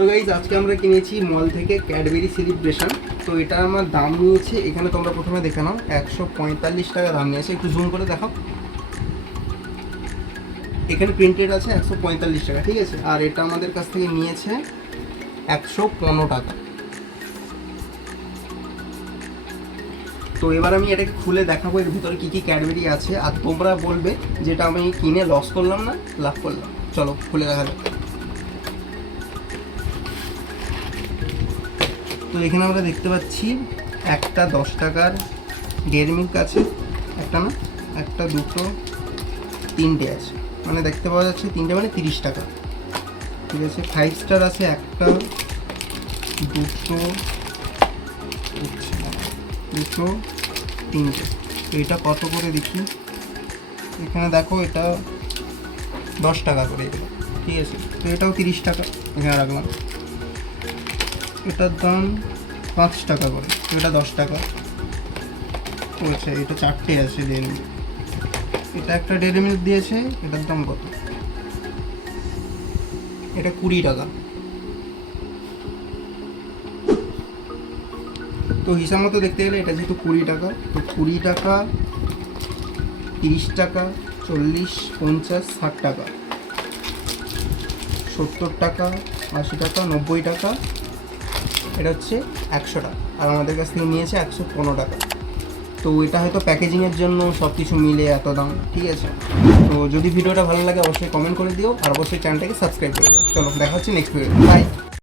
তো গাইজ আজকে আমরা কিনেছি মল থেকে ক্যাডবেরি সেলিব্রেশন। তো এটা আমার দাম নিয়েছে, এখানে তোমরা প্রথমে দেখে নাও, 145 টাকা দাম নিয়েছে। একটু জুম করে দেখাও, এখানে প্রিন্টেড আছে 145 টাকা, ঠিক আছে। আর এটা আমাদের কাছ থেকে নিয়েছে 115 টাকা। তো এবার আমি এটাকে খুলে দেখাবো এর ভিতরে কী কী ক্যাডবেরি আছে, আর তোমরা বলবে যেটা আমি কিনে লস করলাম না লাভ করলাম। চলো খুলে দেখা যাক। তো এখানে আমরা দেখতে পাচ্ছি একটা 10 টাকার ডেয়ারি মিল্ক আছে, একটা না, একটা, দুটো, তিনটে আছে, মানে দেখতে পাওয়া যাচ্ছে তিনটে, মানে 30 টাকা, ঠিক আছে। 5 স্টার আছে একটা, দুটো, দুটো, তিনটে। তো এটা কত করে দেখি, এখানে দেখো এটা 10 টাকা করে এগুলো, ঠিক আছে। তো এটাও 30 টাকা এখানে রাখলাম। এটার দাম 5 টাকা করে, তো এটা 10 টাকা। আচ্ছা, এটা 4টে আছে ডেয়ারি মিল্ক, এটা একটা ডেয়ারি মিল্ক দিয়েছে, এটার দাম কত, এটা 20 টাকা। তো হিসাব মতো দেখতে গেলে এটা যেহেতু 20 টাকা, তো 20 টাকা, 30 টাকা, 40, 50, 60 টাকা, 70 টাকা, 80 টাকা, 90 টাকা, এটা হচ্ছে 100 টাকা। আর আমাদের কাছ থেকে নিয়েছে 115 টাকা। তো এটা হয়তো প্যাকেজিংয়ের জন্য সব কিছু মিলে এত দাম, ঠিক আছে। তো যদি ভিডিওটা ভালো লাগে অবশ্যই কমেন্ট করে দিও, আর অবশ্যই চ্যানেলটাকে সাবস্ক্রাইব করে দিও। চলো দেখা হচ্ছে নেক্সট ভিডিও, বাই।